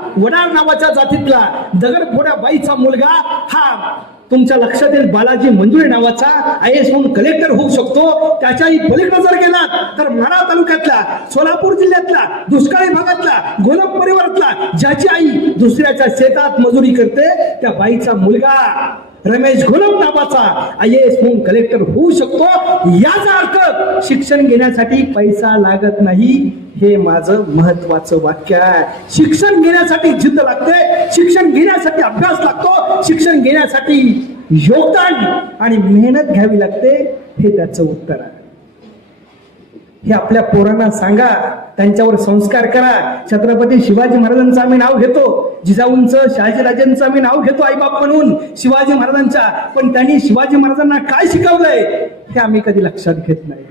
वडार नावाच्या जातीतला दगडफोड्या बाईचा मुलगा हा तुमच्या लक्षात येईल बालाजी मंजुळे नावाचा आय एस म्हणून कलेक्टर होऊ शकतो. त्याच्याही पलीकडे जर गेलात तर माढा तालुक्यातला सोलापूर जिल्ह्यातला दुष्काळी भागातला गोलप परिवारातला ज्याची आई दुसऱ्याच्या शेतात मजुरी करते त्या बाईचा मुलगा रमेश घोलप नावाचा आय एस म्हणून कलेक्टर होऊ शकतो. याचा अर्थ शिक्षण घेण्यासाठी पैसा लागत नाही हे माझं महत्वाचं वाक्य आहे. शिक्षण घेण्यासाठी जिद्द लागते शिक्षण घेण्यासाठी अभ्यास लागतो शिक्षण घेण्यासाठी योगदान आणि मेहनत घ्यावी लागते हे त्याचं उत्तर आहे. हे आपल्या पोरांना सांगा त्यांच्यावर संस्कार करा. छत्रपती शिवाजी महाराजांचं आम्ही नाव घेतो जिजाऊंचं शहाजीराजांचं आम्ही नाव घेतो आईबाप म्हणून शिवाजी महाराजांच्या. पण त्यांनी शिवाजी महाराजांना काय शिकवलंय हे आम्ही कधी लक्षात घेत नाही.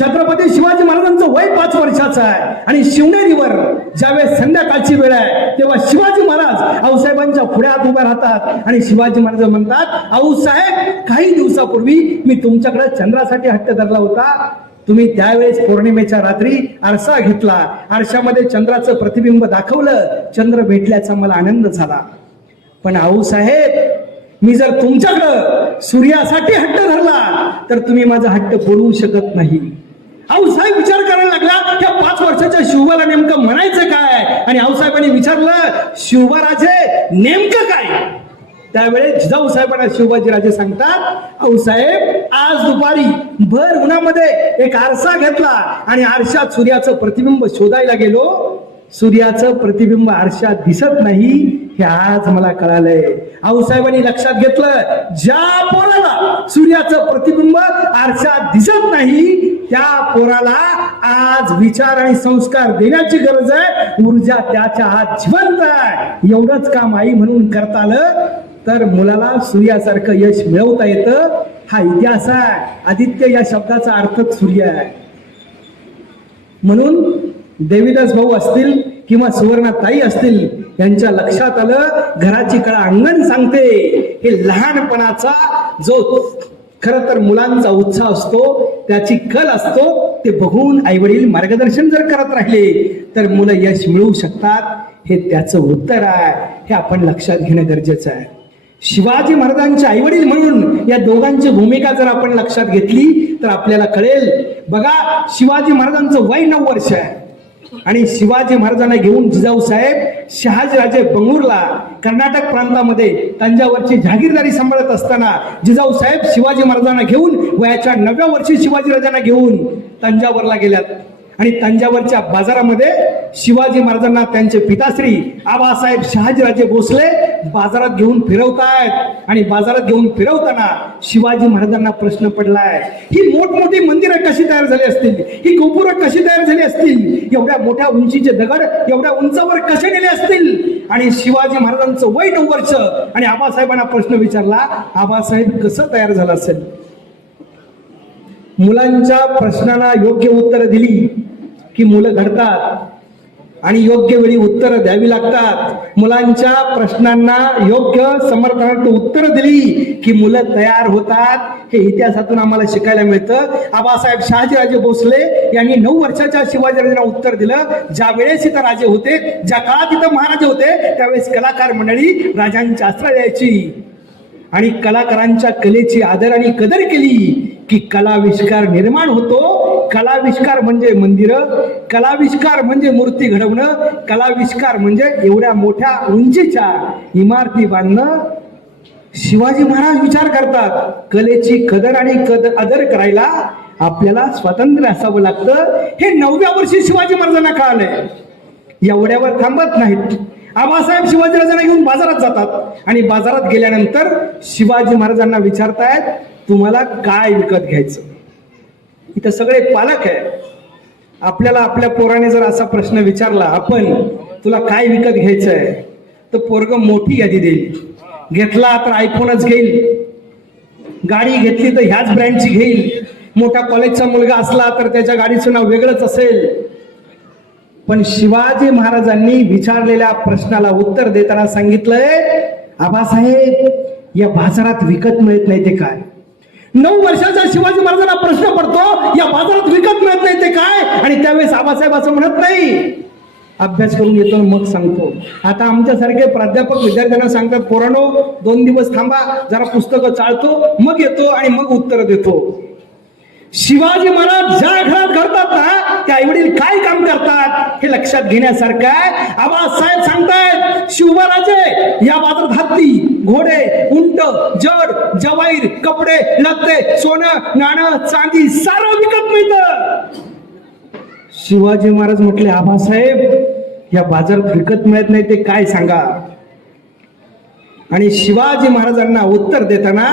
छत्रपती शिवाजी महाराजांचं वय पाच वर्षाचं आहे. आणि शिवनेरीवर ज्यावेळेस संध्याकाळची वेळ आहे तेव्हा शिवाजी महाराज आऊसाहेबांच्या पुढ्यात उभ्या राहतात. आणि शिवाजी महाराज म्हणतात आऊसाहेब काही दिवसापूर्वी मी तुमच्याकडे चंद्रासाठी हट्ट धरला होता. तुम्ही त्यावेळेस पौर्णिमेच्या रात्री आरसा घेतला. आरशामध्ये चंद्राचं प्रतिबिंब दाखवलं. चंद्र भेटल्याचा मला आनंद झाला. पण आऊसाहेब मी जर तुमच्याकडं सूर्यासाठी हट्ट धरला तर तुम्ही माझा हट्ट बोलवू शकत नाही. आऊसाहेब विचार करायला लागला. त्या पाच वर्षाच्या शिवबाला नेमकं म्हणायचं काय? आणि आऊसाहेबांनी विचारलं शिवबाराजे नेमकं काय? त्यावेळेस जिजाऊ साहेबांना शिवबाजी राजे सांगतात आऊसाहेब आज दुपारी भर उन्हामध्ये एक आरसा घेतला आणि आरशात सूर्याचं प्रतिबिंब शोधायला गेलो. सूर्याचं प्रतिबिंब आरशात दिसत नाही हे आज मला कळालंय. आऊसाहेबांनी लक्षात घेतलं ज्या पोराला सूर्याचं प्रतिबिंब आरशात दिसत नाही. त्या पोराला आज विचार आणि संस्कार देण्याची गरज आहे. ऊर्जा त्याच्या हात जिवंत आहे. एवढंच काम आई म्हणून करता आलं तर मुलाला सूर्यासारखं यश मिळवता येतं. हा इतिहास आहे. आदित्य या शब्दाचा अर्थच सूर्य आहे. म्हणून देवीदास भाऊ असतील किंवा सुवर्णाताई असतील यांच्या लक्षात आलं घराची कळा अंगण सांगते. हे लहानपणाचा जो खर तर मुलांचा उत्साह असतो त्याची कल असतो ते बघून आई वडील मार्गदर्शन जर करत राहिले तर मुलं यश मिळवू शकतात. हे त्याचं उत्तर आहे. हे आपण लक्षात घेणं गरजेचं आहे. शिवाजी महाराजांचे आई वडील म्हणून या दोघांची भूमिका जर आपण लक्षात घेतली तर आपल्याला कळेल बघा शिवाजी महाराजांचं वय नऊ वर्ष आहे. आणि शिवाजी महाराजांना घेऊन जिजाऊ साहेब शहाजीराजे बंगूरला कर्नाटक प्रांतामध्ये तंजावरची जहागीरदारी सांभाळत असताना जिजाऊ साहेब शिवाजी महाराजांना घेऊन वयाच्या नवव्या वर्षी शिवाजीराजांना घेऊन तंजावरला गेल्यात. आणि तंजावरच्या बाजारामध्ये शिवाजी महाराजांना त्यांचे पिताश्री आबासाहेब शहाजीराजे भोसले बाजारात घेऊन फिरवतायत. आणि बाजारात घेऊन फिरवताना शिवाजी महाराजांना प्रश्न पडलाय ही मोठमोठी मंदिरं कशी तयार झाली असतील? ही गोपुरं कशी तयार झाली असतील? एवढ्या मोठ्या उंचीचे दगड एवढ्या उंचावर कसे गेले असतील? आणि शिवाजी महाराजांचं वय नऊ वर्ष आणि आबासाहेबांना प्रश्न विचारला आबासाहेब कसं तयार झालं असेल? मुलांच्या प्रश्नांना योग्य उत्तरं दिली की मुलं घडतात. आणि योग्य वेळी उत्तरं द्यावी लागतात. मुलांच्या प्रश्नांना योग्य समर्थनार्थ उत्तरं दिली की मुलं तयार होतात. हे इतिहासातून आम्हाला शिकायला मिळतं. आबासाहेब शहाजीराजे भोसले यांनी नऊ वर्षाच्या शिवाजीराजांना उत्तर दिलं. ज्या वेळेस इथं राजे होते ज्या काळात इथं महाराजे होते त्यावेळेस कलाकार मंडळी राजांची आश्रय द्यायची. आणि कलाकारांच्या कलेची आदर आणि कदर केली की कलाविष्कार निर्माण होतो. कलाविष्कार म्हणजे मंदिरं कलाविष्कार म्हणजे मूर्ती घडवणं कलाविष्कार म्हणजे एवढ्या मोठ्या उंचीच्या इमारती बांधणं. शिवाजी महाराज विचार करतात कलेची कदर आणि कद आदर करायला आपल्याला स्वातंत्र्य असावं लागतं. हे नवव्या वर्षी शिवाजी महाराजांना कळालंय. एवढ्यावर थांबत नाहीत. आबासाहेब शिवाजीराजांना घेऊन बाजारात जातात आणि बाजारात गेल्यानंतर शिवाजी महाराजांना विचारतायत तुम्हाला काय विकत घ्यायचं? इथं सगळे पालक आहे. आपल्याला आपल्या पोराने जर असा प्रश्न विचारला आपण तुला काय विकत घ्यायचं आहे तर पोरग मोठी यादी देईल. घेतला तर आयफोनच घेईल. गाडी घेतली तर ह्याच ब्रँडची घेईल. मोठा कॉलेजचा मुलगा असला तर त्याच्या गाडीचं नाव वेगळंच असेल. पण शिवाजी महाराजांनी विचारलेल्या प्रश्नाला उत्तर देताना सांगितलंय आबासाहेब या बाजारात विकत मिळत नाही ते काय? नऊ वर्षाचा शिवाजी महाराज बाबासाहेब असं म्हणत नाही. अभ्यास करून येतो मग सांगतो. आता आमच्यासारखे प्राध्यापक विद्यार्थ्यांना सांगतात पोरानो दोन दिवस थांबा जरा पुस्तकं चालतो मग येतो आणि मग उत्तर देतो. शिवाजी महाराज ज्या घरात घडतात ना त्या आईवडील काय काम करतात हे लक्षात घेण्यासारखं आहे. आबासाहेब सांगतायत शिवराजे या बाजारात हत्ती घोडे उंट जड जवाईर कपडे लत्ते सोनं नाणं चांदी सारं विकत मिळतं. शिवाजी महाराज म्हटले आबासाहेब या बाजारात विकत मिळत नाही ते काय सांगा? आणि शिवाजी महाराजांना उत्तर देताना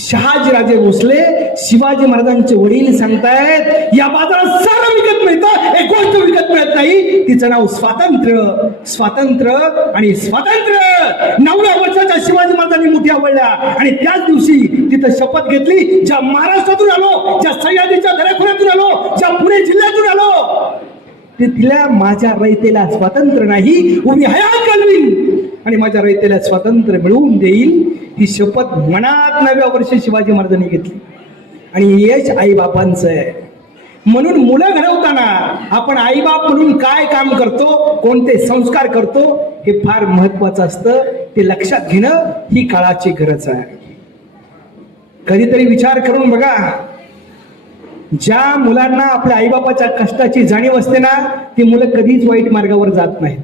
शहाजीराजे भोसले शिवाजी महाराजांचे वडील सांगतायत या बाजारात सारं विकत मिळतं एक गोष्ट विकत मिळत नाही तिचं नाव स्वातंत्र्य स्वातंत्र्य आणि स्वातंत्र्य. नवव्या वर्षाच्या शिवाजी महाराजांनी मुठी आवडल्या आणि त्याच दिवशी तिथं शपथ घेतली ज्या महाराष्ट्रातून आलो ज्या सह्याद्रीच्या दऱ्याखोऱ्यातून आलो ज्या पुणे जिल्ह्यातून आलो तिथल्या माझ्या रयतेला स्वातंत्र्य नाही उभी हयात घालवीन आणि माझ्या रयतेला स्वातंत्र्य मिळवून देईल ही शपथ मनात नव्या वर्षी शिवाजी महाराजांनी घेतली. आणि यश आईबापांचं आहे. म्हणून मुलं घडवताना आपण आईबाप म्हणून काय काम करतो कोणते संस्कार करतो हे फार महत्वाचं असतं. ते लक्षात घेणं ही काळाची गरज आहे. कधीतरी विचार करून बघा ज्या मुलांना आपल्या आईबापाच्या कष्टाची जाणीव असते ना ती मुलं कधीच वाईट मार्गावर जात नाहीत.